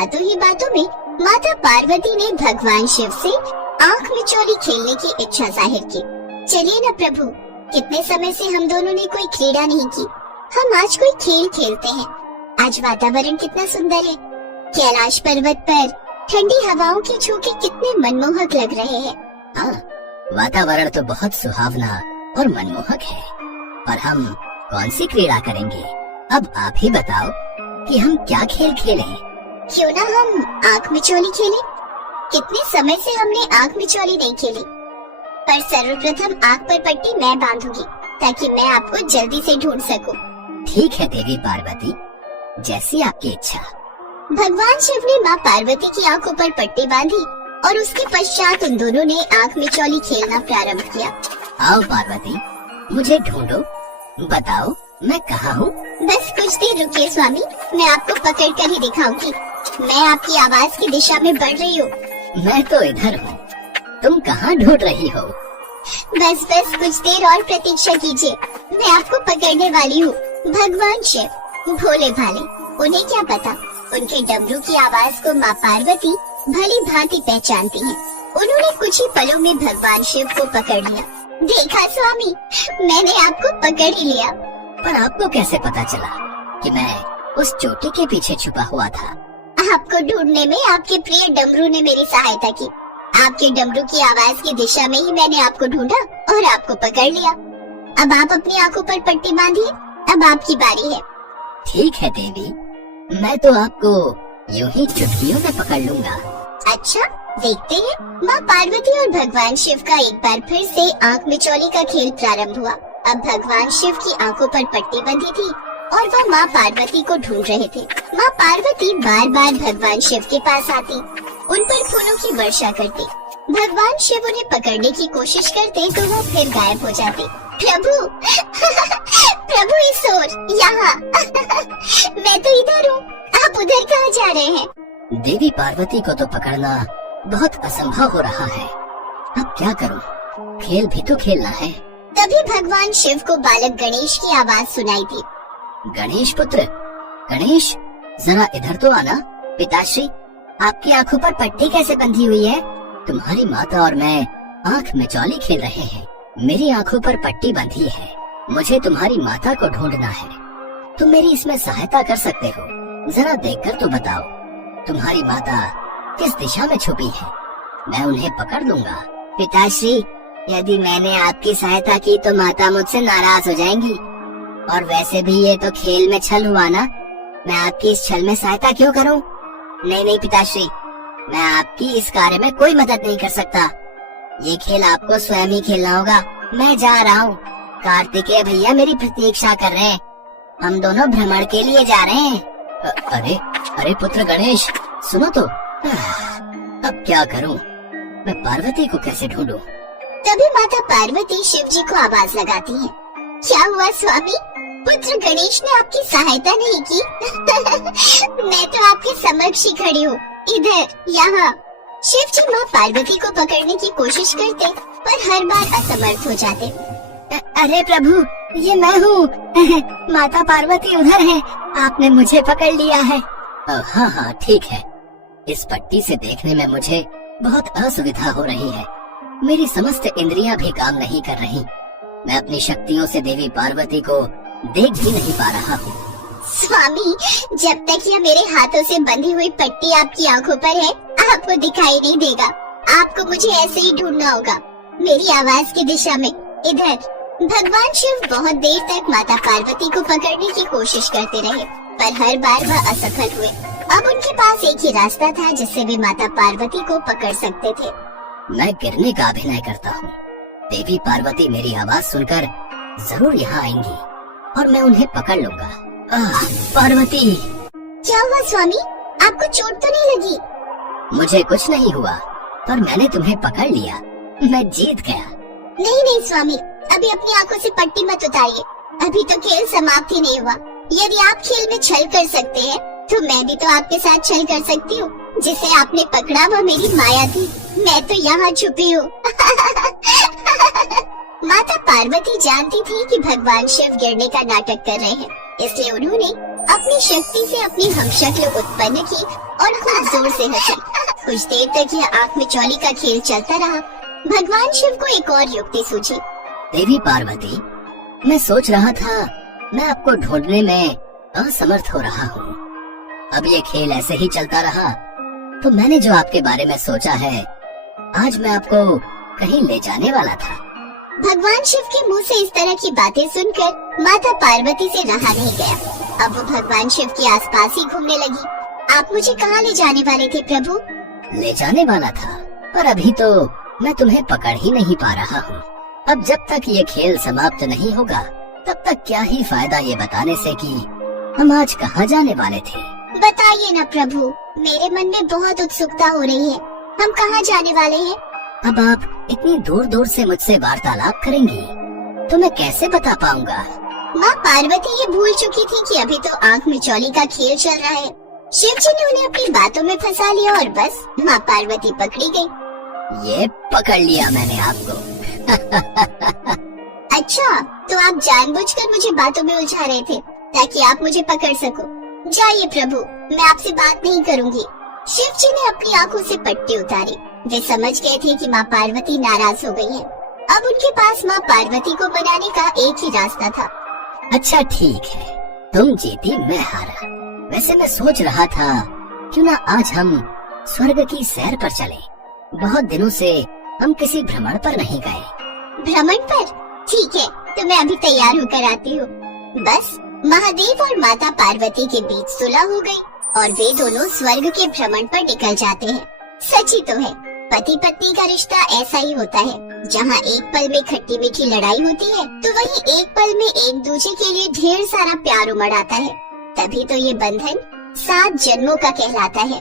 बातों ही बातों में माता पार्वती ने भगवान शिव से आँख मिचौली खेलने की इच्छा जाहिर की। चलिए न प्रभु, कितने समय से हम दोनों ने कोई क्रीड़ा नहीं की, हम आज कोई खेल खेलते हैं। आज वातावरण कितना सुंदर है। कैलाश पर्वत पर ठंडी हवाओं के झोंके कितने मनमोहक लग रहे हैं। हाँ, वातावरण तो बहुत सुहावना और मनमोहक है। और हम कौन सी क्रीड़ा करेंगे? अब आप ही बताओ कि हम क्या खेल खेलें? क्यों ना हम आँख मिचौली खेलें? कितने समय से हमने आँख मिचौली नहीं खेली। पर सर्वप्रथम आँख पर पट्टी मैं बांधूंगी ताकि मैं आपको जल्दी से ढूंढ सकूं। ठीक है देवी पार्वती, जैसी आपकी इच्छा। भगवान शिव ने माँ पार्वती की आंखों पर पट्टी बांधी और उसके पश्चात उन दोनों ने आँख मिचौली खेलना प्रारंभ किया। आओ पार्वती, मुझे ढूंढो, बताओ मैं कहाँ हूँ? बस कुछ देर रुकिए स्वामी, मैं आपको पकड़ कर ही दिखाऊंगी। मैं आपकी आवाज की दिशा में बढ़ रही हूँ। मैं तो इधर हूँ, तुम कहाँ ढूंढ रही हो? बस कुछ देर और प्रतीक्षा कीजिए, मैं आपको पकड़ने वाली हूँ। भगवान शिव भोले भाले, उन्हें क्या पता, उनके डमरू की आवाज को माँ पार्वती भली भांति पहचानती हैं। उन्होंने कुछ ही पलों में भगवान शिव को पकड़ लिया। देखा स्वामी, मैंने आपको पकड़ ही लिया। पर आपको कैसे पता चला कि मैं उस चोटी के पीछे छुपा हुआ था? आपको ढूंढने में आपके प्रिय डमरू ने मेरी सहायता की। आपके डमरू की आवाज की दिशा में ही मैंने आपको ढूंढा और आपको पकड़ लिया। अब आप अपनी आंखों पर पट्टी बांधिए, अब आपकी बारी है। ठीक है देवी, मैं तो आपको यूं ही चुटकियों में पकड़ लूंगा। अच्छा, देखते हैं। माँ पार्वती और भगवान शिव का एक बार फिर से आँख मिचौली का खेल प्रारंभ हुआ। अब भगवान शिव की आंखों पर पट्टी बंधी थी और वह माँ पार्वती को ढूंढ रहे थे। माँ पार्वती बार बार भगवान शिव के पास आती, उन पर फूलों की वर्षा करती। भगवान शिव उन्हें पकड़ने की कोशिश करते तो वह फिर गायब हो जाते। प्रभु प्रभु इस ओर, यहाँ मैं तो इधर हूँ, आप उधर कहाँ जा रहे हैं? देवी पार्वती को तो पकड़ना बहुत असंभव हो रहा है। अब क्या करूं? खेल भी तो खेलना है। तभी भगवान शिव को बालक गणेश की आवाज सुनाई दी। गणेश पुत्र, गणेश जरा इधर तो आना। पिताश्री, आपकी आंखों पर पट्टी कैसे बंधी हुई है? तुम्हारी माता और मैं आंख मिचौली खेल रहे हैं। मेरी आंखों पर पट्टी बंधी है, मुझे तुम्हारी माता को ढूंढना है। तुम मेरी इसमें सहायता कर सकते हो, जरा देखकर तो बताओ तुम्हारी माता किस दिशा में छुपी है, मैं उन्हें पकड़ लूंगा। पिताश्री, यदि मैंने आपकी सहायता की तो माता मुझसे नाराज हो जाएंगी, और वैसे भी ये तो खेल में छल हुआ ना, मैं आपकी इस छल में सहायता क्यों करूं? नहीं पिताश्री, मैं आपकी इस कार्य में कोई मदद नहीं कर सकता। ये खेल आपको स्वयं ही खेलना होगा। मैं जा रहा हूँ। कार्तिकेय भैया मेरी प्रतीक्षा कर रहे हैं, हम दोनों भ्रमण के लिए जा रहे हैं। अरे पुत्र गणेश, सुनो तो। अब क्या करूं? मैं पार्वती को कैसे ढूंढूं? तभी माता पार्वती शिव जी को आवाज लगाती है। क्या हुआ स्वामी, पुत्र गणेश ने आपकी सहायता नहीं की? मैं तो आपके समक्ष ही खड़ी हूँ, इधर, यहाँ। शिव जी माँ पार्वती को पकड़ने की कोशिश करते पर हर बार असमर्थ हो जाते। अरे प्रभु, ये मैं हूँ। माता पार्वती उधर है, आपने मुझे पकड़ लिया है। हाँ ठीक है। इस पट्टी से देखने में मुझे बहुत असुविधा हो रही है, मेरी समस्त इंद्रियां भी काम नहीं कर रही। मैं अपनी शक्तियों से देवी पार्वती को देख भी नहीं पा रहा हूँ। स्वामी, जब तक यह मेरे हाथों से बंधी हुई पट्टी आपकी आंखों पर है, आपको दिखाई नहीं देगा। आपको मुझे ऐसे ही ढूंढना होगा, मेरी आवाज की दिशा में, इधर। भगवान शिव बहुत देर तक माता पार्वती को पकड़ने की कोशिश करते रहे, पर हर बार वह असफल हुए। अब उनके पास एक ही रास्ता था जिससे वे माता पार्वती को पकड़ सकते थे। मैं गिरने का अभिनय करता हूँ। देवी पार्वती मेरी आवाज सुनकर जरूर यहाँ आएंगी और मैं उन्हें पकड़ लूंगा। पार्वती! क्या हुआ स्वामी, आपको चोट तो नहीं लगी? मुझे कुछ नहीं हुआ, पर मैंने तुम्हें पकड़ लिया, मैं जीत गया। नहीं स्वामी, अभी अपनी आंखों से पट्टी मत उतारिए, अभी तो खेल समाप्त ही नहीं हुआ। यदि आप खेल में छल कर सकते हैं, तो मैं भी तो आपके साथ छल कर सकती हूँ। जिसे आपने पकड़ा वह मेरी माया थी, मैं तो यहाँ छुपी हूँ। माता पार्वती जानती थी कि भगवान शिव गिरने का नाटक कर रहे हैं, इसलिए उन्होंने अपनी शक्ति से अपनी हमशक्ल उत्पन्न की और खूब जोर से हंसी। कुछ देर तक यह आंख मिचौली का खेल चलता रहा। भगवान शिव को एक और युक्ति सूझी। देवी पार्वती, मैं सोच रहा था मैं आपको ढूंढने में असमर्थ हो रहा हूँ। अब ये खेल ऐसे ही चलता रहा तो मैंने जो आपके बारे में सोचा है, आज मैं आपको कहीं ले जाने वाला था। भगवान शिव के मुंह से इस तरह की बातें सुनकर माता पार्वती से रहा नहीं गया। अब वो भगवान शिव के आसपास ही घूमने लगी। आप मुझे कहाँ ले जाने वाले थे प्रभु? ले जाने वाला था, पर अभी तो मैं तुम्हें पकड़ ही नहीं पा रहा हूँ। अब जब तक ये खेल समाप्त नहीं होगा तब तक क्या ही फायदा ये बताने से कि हम आज कहाँ जाने वाले थे। बताइए ना प्रभु, मेरे मन में बहुत उत्सुकता हो रही है। हम कहाँ जाने वाले हैं? अब आप इतनी दूर दूर से मुझसे वार्तालाप करेंगी तो मैं कैसे बता पाऊंगा? माँ पार्वती ये भूल चुकी थी कि अभी तो आंख मिचौली का खेल चल रहा है। शिव जी ने उन्हें अपनी बातों में फंसा लिया और बस माँ पार्वती पकड़ी गई। ये पकड़ लिया मैंने आपको। अच्छा, तो आप जानबूझकर मुझे बातों में उलझा रहे थे ताकि आप मुझे पकड़ सको। जाइए प्रभु, मैं आपसे बात नहीं करूंगी। शिव जी ने अपनी आंखों से पट्टी उतारी। वे समझ गए थे कि माँ पार्वती नाराज हो गई है। अब उनके पास माँ पार्वती को मनाने का एक ही रास्ता था। अच्छा ठीक है, तुम जीती मैं हारा। वैसे मैं सोच रहा था क्यों ना आज हम स्वर्ग की सैर पर चलें। बहुत दिनों से हम किसी भ्रमण पर नहीं गए। भ्रमण पर? ठीक है, तो मैं अभी तैयार होकर आती हूँ। बस महादेव और माता पार्वती के बीच सुलह हो गई और वे दोनों स्वर्ग के भ्रमण पर निकल जाते हैं। सच ही तो है, पति पत्नी का रिश्ता ऐसा ही होता है। जहाँ एक पल में खट्टी मीठी लड़ाई होती है तो वहीं एक पल में एक दूसरे के लिए ढेर सारा प्यार उमड़ आता है। तभी तो ये बंधन 7 जन्मों का कहलाता है।